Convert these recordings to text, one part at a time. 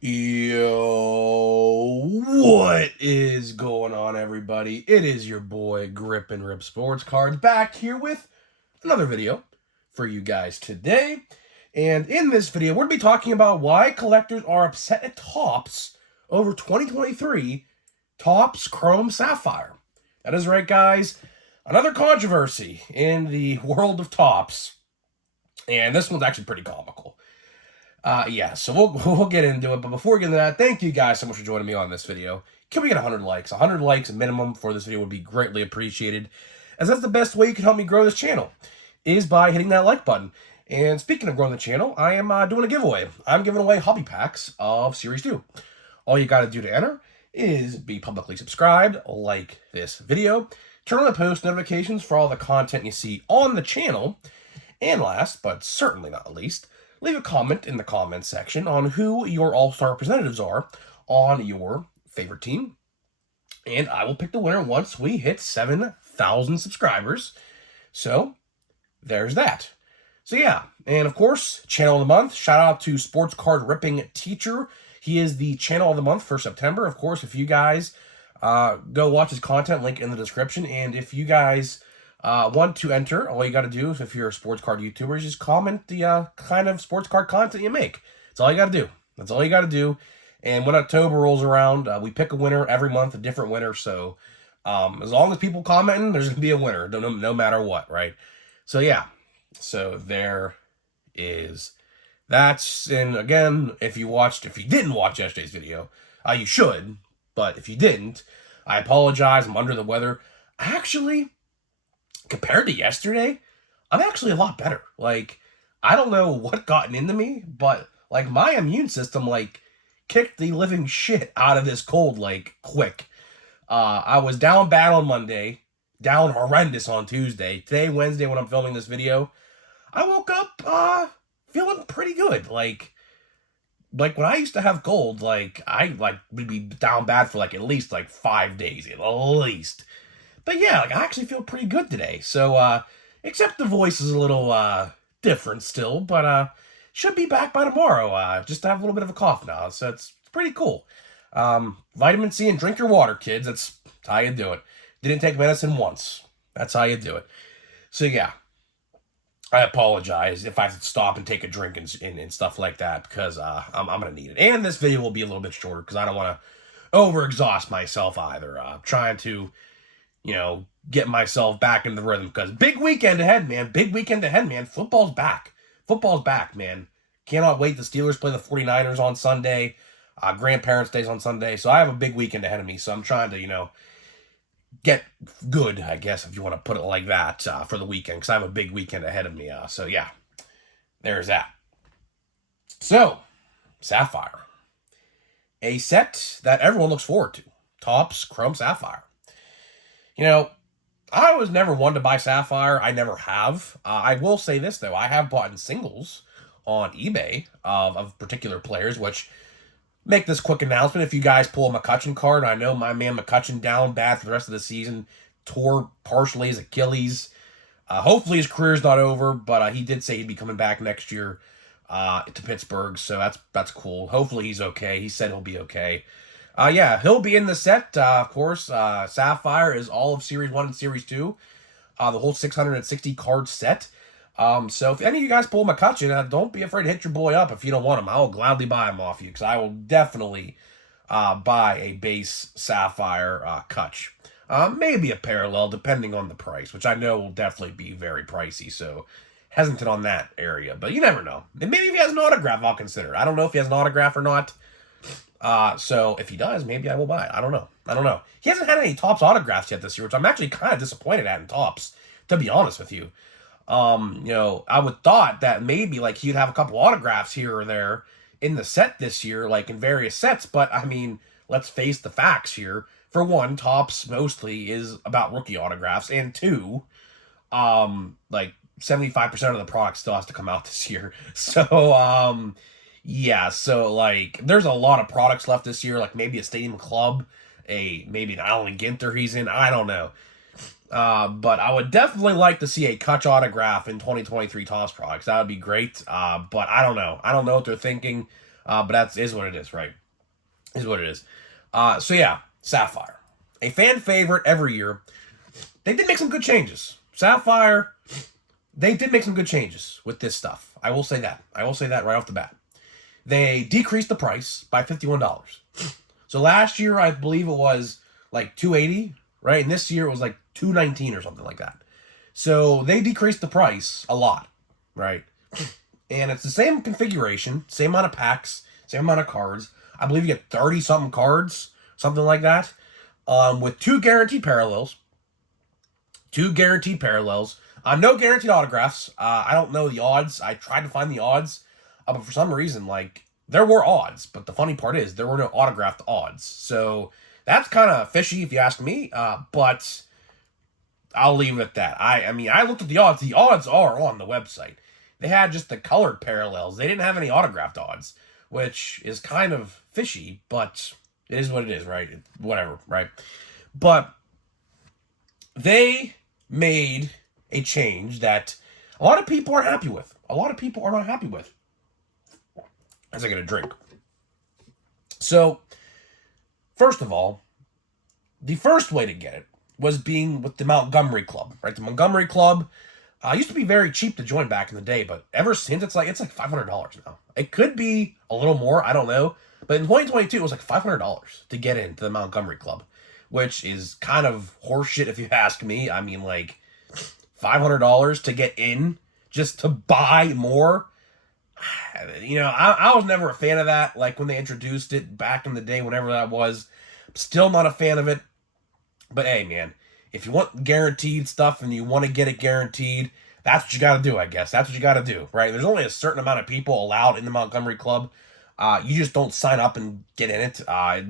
Yo, what is going on, everybody? It is your boy Grip and Rip Sports Cards back here with another video for you guys today. And in this video, we're going to be talking about why collectors are upset at Topps over 2023 Topps Chrome Sapphire. That is right, guys. Another controversy in the world of Topps. And this one's actually pretty comical. So we'll get into it. But before we get into that, thank you guys so much for joining me on this video. Can we get 100 likes? 100 likes minimum for this video would be greatly appreciated, as that's the best way you can help me grow this channel, is by hitting that like button. And speaking of growing the channel, I am doing a giveaway. I'm giving away hobby packs of Series 2. All you got to do to enter is be publicly subscribed, like this video, turn on the post notifications for all the content you see on the channel, and last, but certainly not least, leave a comment in the comments section on who your all-star representatives are on your favorite team. And I will pick the winner once we hit 7,000 subscribers. So, there's that. So yeah, and of course, Channel of the Month. Shout out to Sports Card Ripping Teacher. He is the Channel of the Month for September. Of course, if you guys go watch his content, link in the description. And if you guys want to enter, all you got to do, if you're a sports card YouTuber, is just comment the kind of sports card content you make. That's all you got to do. That's all you got to do. And when October rolls around, we pick a winner every month, a different winner. So as long as people commenting, there's going to be a winner, no matter what, right? So yeah, so there is that. And again, if you didn't watch yesterday's video, you should. But if you didn't, I apologize. I'm under the weather. Actually, compared to yesterday, I'm actually a lot better. Like, I don't know what got into me, but, like, my immune system, like, kicked the living shit out of this cold, like, quick. I was down bad on Monday, down horrendous on Tuesday. Today, Wednesday, when I'm filming this video, I woke up, feeling pretty good. Like, when I used to have cold, like, would be down bad for, like, at least, like, 5 days, at least. But yeah, like, I actually feel pretty good today. So, except the voice is a little, different still, but, should be back by tomorrow, just to have a little bit of a cough now. So it's pretty cool. Vitamin C and drink your water, kids. That's how you do it. Didn't take medicine once. That's how you do it. So yeah, I apologize if I have to stop and take a drink and stuff like that, because, I'm going to need it. And this video will be a little bit shorter, because I don't want to overexhaust myself either. Trying to, get myself back in the rhythm, because big weekend ahead, man. Big weekend ahead, man. Football's back. Football's back, man. Cannot wait. The Steelers play the 49ers on Sunday. Grandparents' Day's on Sunday. So I have a big weekend ahead of me. So I'm trying to, get good, I guess, if you want to put it like that, for the weekend, because I have a big weekend ahead of me. So yeah, there's that. So, Sapphire. A set that everyone looks forward to. Topps Chrome Sapphire. I was never one to buy Sapphire. I never have. I will say this, though. I have bought in singles on eBay of particular players, which, make this quick announcement. If you guys pull a McCutcheon card, I know my man McCutcheon down bad for the rest of the season, tore partially his Achilles. Hopefully his career's not over, but he did say he'd be coming back next year to Pittsburgh, so that's cool. Hopefully he's okay. He said he'll be okay. Yeah, he'll be in the set, of course. Sapphire is all of Series 1 and Series 2. The whole 660 card set. So if any of you guys pull McCutcheon, don't be afraid to hit your boy up if you don't want him. I will gladly buy him off you, because I will definitely buy a base Sapphire Cutch. Maybe a parallel, depending on the price, which I know will definitely be very pricey, so hesitant on that area. But you never know. And maybe if he has an autograph, I'll consider it. I don't know if he has an autograph or not. So if he does, maybe I will buy it. I don't know. He hasn't had any Topps autographs yet this year, which I'm actually kind of disappointed at in Topps, to be honest with you. I would thought that maybe, like, he'd have a couple autographs here or there in the set this year, like in various sets, but I mean, let's face the facts here. For one, Topps mostly is about rookie autographs, and two, like 75% of the product still has to come out this year. So, yeah, so, like, there's a lot of products left this year, like maybe a Stadium Club, maybe an Allen Ginter he's in, I don't know. But I would definitely like to see a Kutch autograph in 2023 Topps products. That would be great. But I don't know. I don't know what they're thinking. But is what it is, right? Is what it is. So yeah, Sapphire. A fan favorite every year. They did make some good changes. Sapphire, they did make some good changes with this stuff. I will say that. I will say that right off the bat. They decreased the price by $51. So last year, I believe it was like $280, right? And this year it was like $219 or something like that. So they decreased the price a lot, right? And it's the same configuration, same amount of packs, same amount of cards. I believe you get 30-something cards, something like that, with 2 guaranteed parallels. 2 guaranteed parallels. No guaranteed autographs. I don't know the odds. I tried to find the odds, but for some reason, like, there were odds. But the funny part is, there were no autographed odds. So that's kind of fishy, if you ask me. But I'll leave it at that. I mean, I looked at the odds. The odds are on the website. They had just the colored parallels. They didn't have any autographed odds, which is kind of fishy, but it is what it is, right? Whatever, right? But they made a change that a lot of people aren't happy with. A lot of people are not happy with. As I get a drink. So, first of all, the first way to get it was being with the Montgomery Club, right? The Montgomery Club used to be very cheap to join back in the day, but ever since it's like $500 now. It could be a little more, I don't know. But in 2022, it was like $500 to get into the Montgomery Club, which is kind of horseshit if you ask me. I mean, like, $500 to get in just to buy more. You know, I was never a fan of that. Like, when they introduced it back in the day, whenever that was. Still not a fan of it. But hey, man, if you want guaranteed stuff and you want to get it guaranteed, that's what you got to do, I guess. That's what you got to do, right? There's only a certain amount of people allowed in the Montgomery Club. You just don't sign up and get in it.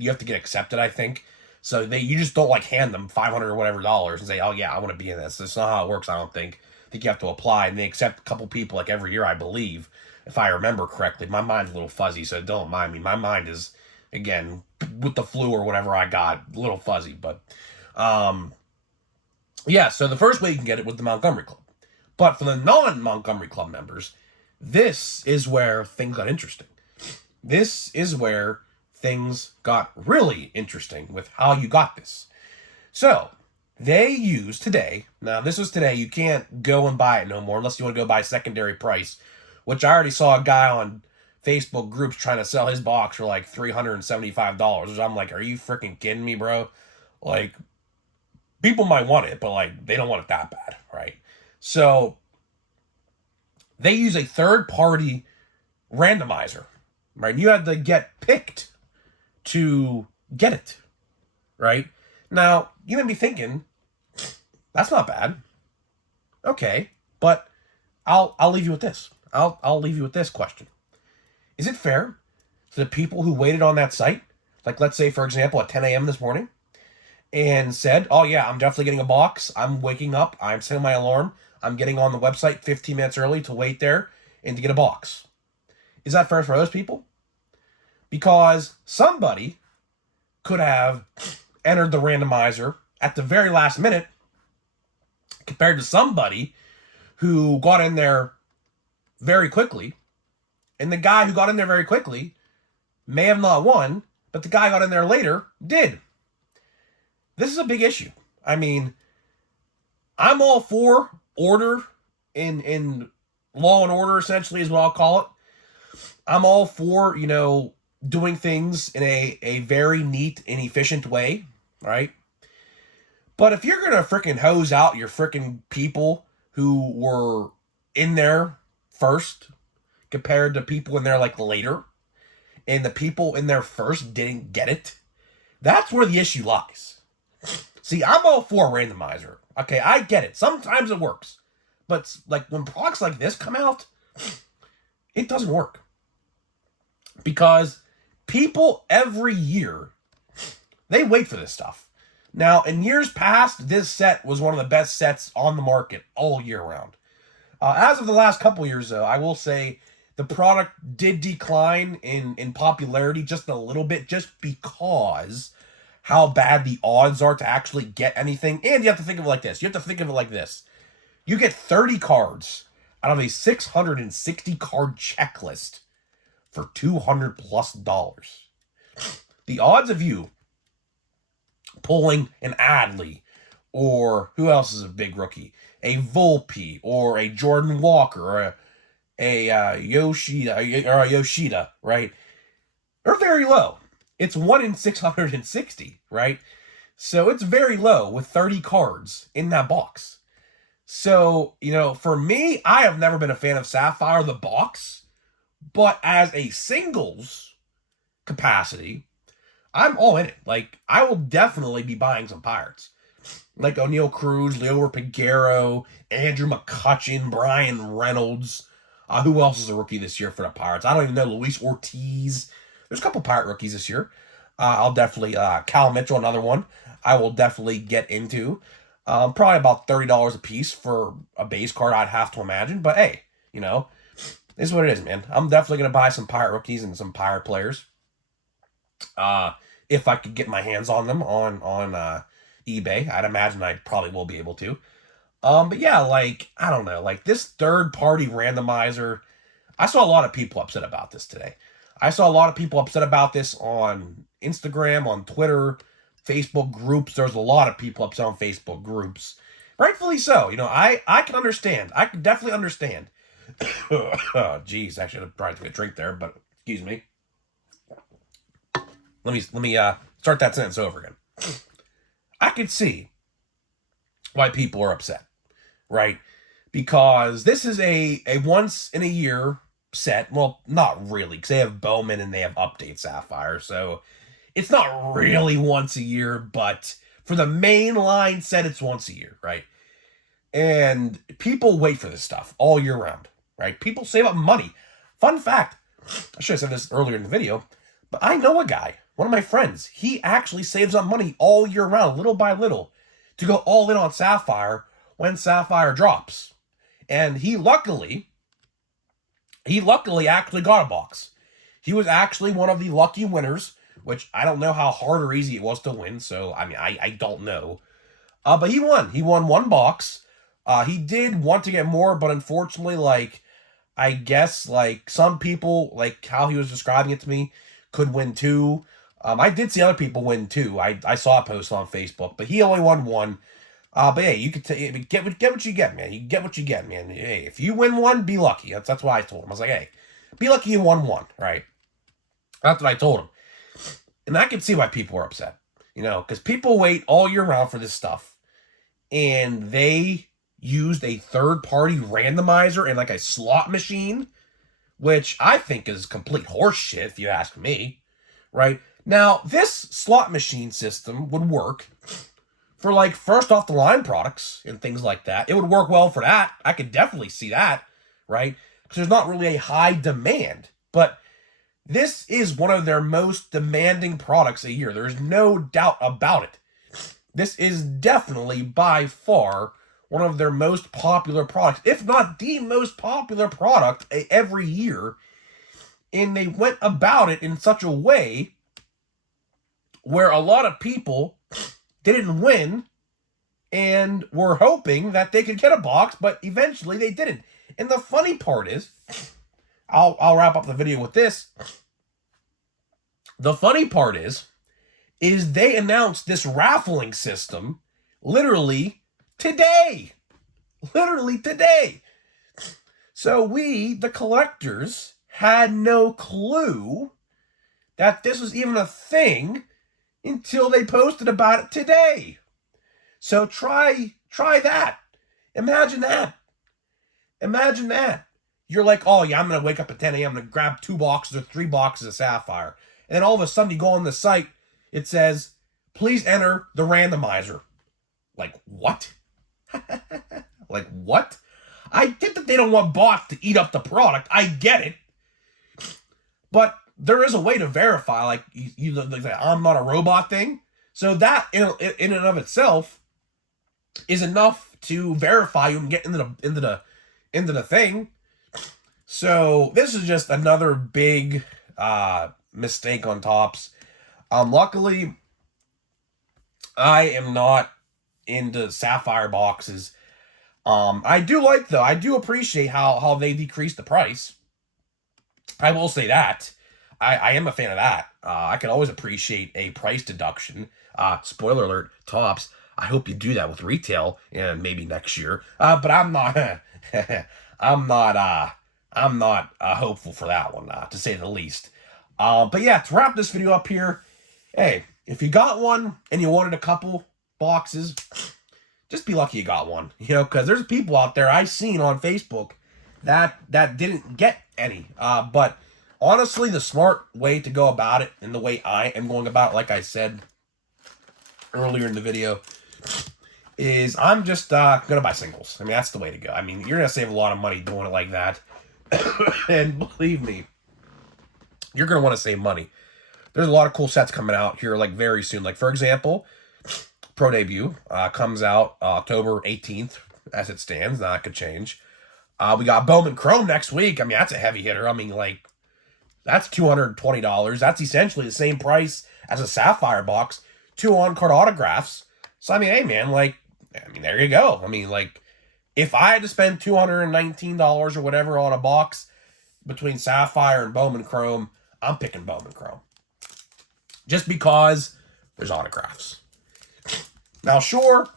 You have to get accepted, I think. So you just don't, like, hand them $500 or whatever and say, oh, yeah, I want to be in this. That's not how it works, I don't think. I think you have to apply, and they accept a couple people, like, every year, I believe, if I remember correctly. My mind's a little fuzzy, so don't mind me. My mind is, again, with the flu or whatever I got, a little fuzzy. But, yeah, so the first way you can get it was the Montgomery Club. But for the non-Montgomery Club members, this is where things got interesting. This is where things got really interesting with how you got this. So, they use today, now this was today, you can't go and buy it no more unless you want to go buy secondary price, which I already saw a guy on Facebook groups trying to sell his box for like $375, which I'm like, are you freaking kidding me, bro? Like, people might want it, but like, they don't want it that bad, right? So, they use a third-party randomizer, right? You had to get picked to get it, right? Now, you may be thinking, that's not bad. Okay, but I'll leave you with this. I'll leave you with this question. Is it fair to the people who waited on that site, like let's say, for example, at 10 a.m. this morning, and said, oh yeah, I'm definitely getting a box, I'm waking up, I'm setting my alarm, I'm getting on the website 15 minutes early to wait there and to get a box? Is that fair for those people? Because somebody could have entered the randomizer at the very last minute compared to somebody who got in there very quickly. And the guy who got in there very quickly may have not won, but the guy who got in there later did. This is a big issue. I mean, I'm all for order in law and order, essentially, is what I'll call it. I'm all for, doing things in a very neat and efficient way, right? But if you're going to freaking hose out your freaking people who were in there first compared to people in there like later, and the people in there first didn't get it, that's where the issue lies. See, I'm all for a randomizer. Okay, I get it. Sometimes it works. But like when products like this come out, it doesn't work. Because people every year, they wait for this stuff. Now, in years past, this set was one of the best sets on the market all year round. As of the last couple years, though, I will say the product did decline in popularity just a little bit, just because how bad the odds are to actually get anything. And you have to think of it like this. You get 30 cards out of a 660 card checklist for $200+. The odds of you pulling an Adley, or who else is a big rookie? A Volpe, or a Jordan Walker, or a Yoshida, right? They're very low. It's 1 in 660, right? So it's very low with 30 cards in that box. So, for me, I have never been a fan of Sapphire, the box, but as a singles capacity, I'm all in it. Like, I will definitely be buying some Pirates. Like O'Neal Cruz, Leo Piguero, Andrew McCutchen, Brian Reynolds. Who else is a rookie this year for the Pirates? I don't even know. Luis Ortiz. There's a couple Pirate rookies this year. I'll definitely, Cal Mitchell, another one, I will definitely get into. Probably about $30 a piece for a base card, I'd have to imagine. But hey, this is what it is, man. I'm definitely going to buy some Pirate rookies and some Pirate players. If I could get my hands on them on eBay. I'd imagine I probably will be able to. But yeah, I don't know. This third-party randomizer, I saw a lot of people upset about this today. I saw a lot of people upset about this on Instagram, on Twitter, Facebook groups. There's a lot of people upset on Facebook groups. Rightfully so. I can understand. I can definitely understand. Oh, geez, I should have probably took a drink there, but excuse me. Let me start that sentence over again. I could see why people are upset, right? Because this is a once in a year set. Well, not really, because they have Bowman and they have Update Sapphire, so it's not really once a year, but for the main line set, it's once a year, right? And people wait for this stuff all year round, right? People save up money. Fun fact, I should have said this earlier in the video, but I know a guy, one of my friends, he actually saves up money all year round, little by little, to go all in on Sapphire when Sapphire drops. And he luckily actually got a box. He was actually one of the lucky winners, which I don't know how hard or easy it was to win, so I don't know. But he won. He won one box. He did want to get more, but unfortunately, I guess, some people, how he was describing it to me, could win two. I did see other people win two. I saw a post on Facebook, but he only won one. But hey, you could get what you get, man. You get what you get, man. Hey, if you win one, be lucky. That's why I told him. I was like, hey, be lucky you won one, right? That's what I told him. And I can see why people are upset, because people wait all year round for this stuff, and they used a third-party randomizer and a slot machine, which I think is complete horse shit, if you ask me, right? Now, this slot machine system would work for first off the line products and things like that. It would work well for that. I could definitely see that, right? Because there's not really a high demand, but this is one of their most demanding products a year. There's no doubt about it. This is definitely by far one of their most popular products, if not the most popular product every year. And they went about it in such a way where a lot of people didn't win and were hoping that they could get a box, but eventually they didn't. And the funny part is, I'll wrap up the video with this. The funny part is they announced this raffling system literally today. Literally today. So we, the collectors, had no clue that this was even a thing until they posted about it today. So try that. Imagine that. Imagine that. You're like, oh yeah, I'm going to wake up at 10 a.m. and grab 2 boxes or 3 boxes of Sapphire. And then all of a sudden you go on the site, it says, please enter the randomizer. What? What? I get that they don't want bots to eat up the product. I get it. But there is a way to verify, that I'm not a robot thing. So that, in and of itself, is enough to verify you and get into the thing. So this is just another big mistake on Topps. Luckily, I am not into Sapphire boxes. I do appreciate how they decreased the price. I will say that. I am a fan of that. I can always appreciate a price deduction. Spoiler alert, Topps. I hope you do that with retail and maybe next year. But I'm not. I'm not hopeful for that one, to say the least. But yeah, to wrap this video up here, hey, if you got one and you wanted a couple boxes, just be lucky you got one. Because there's people out there I've seen on Facebook that didn't get any. But honestly, the smart way to go about it, and the way I am going about it, like I said earlier in the video, is I'm just gonna buy singles. I mean, that's the way to go. I mean, you're gonna save a lot of money doing it like that. And believe me, you're gonna want to save money. There's a lot of cool sets coming out here, like, very soon. Like, for example, Pro Debut comes out October 18th, as it stands. That could change. We got Bowman Chrome next week. I mean, that's a heavy hitter. I mean, like, that's $220. That's essentially the same price as a Sapphire box. 2 on-card autographs. So, I mean, hey, man, like, there you go. I mean, like, if I had to spend $219 or whatever on a box between Sapphire and Bowman Chrome, I'm picking Bowman Chrome. Just because there's autographs. Now, sure,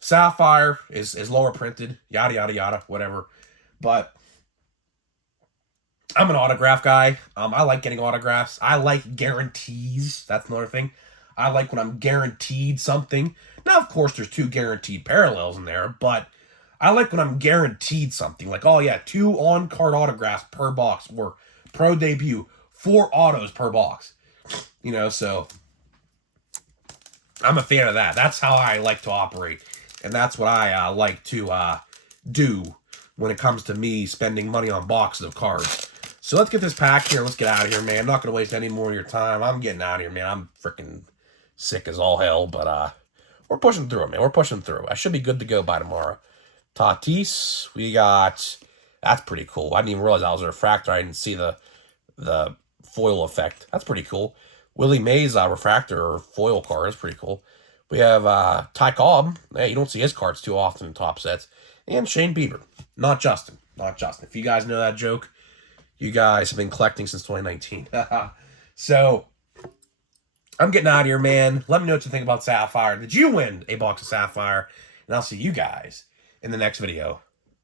Sapphire is lower printed, yada, yada, yada, whatever. But I'm an autograph guy. I like getting autographs. I like guarantees. That's another thing. I like when I'm guaranteed something. Now, of course, there's 2 guaranteed parallels in there, but I like when I'm guaranteed something. Like, oh yeah, 2 on-card autographs per box, or Pro Debut, 4 autos per box. So I'm a fan of that. That's how I like to operate. And that's what I like to do when it comes to me spending money on boxes of cards. So let's get this pack here. Let's get out of here, man. I'm not going to waste any more of your time. I'm getting out of here, man. I'm freaking sick as all hell, but we're pushing through it, man. We're pushing through. I should be good to go by tomorrow. Tatis, we got... That's pretty cool. I didn't even realize that was a refractor. I didn't see the foil effect. That's pretty cool. Willie Mays refractor or foil card is pretty cool. We have Ty Cobb. Hey, you don't see his cards too often in top sets. And Shane Bieber. Not Justin. Not Justin. If you guys know that joke, you guys have been collecting since 2019. So, I'm getting out of here, man. Let me know what you think about Sapphire. Did you win a box of Sapphire? And I'll see you guys in the next video.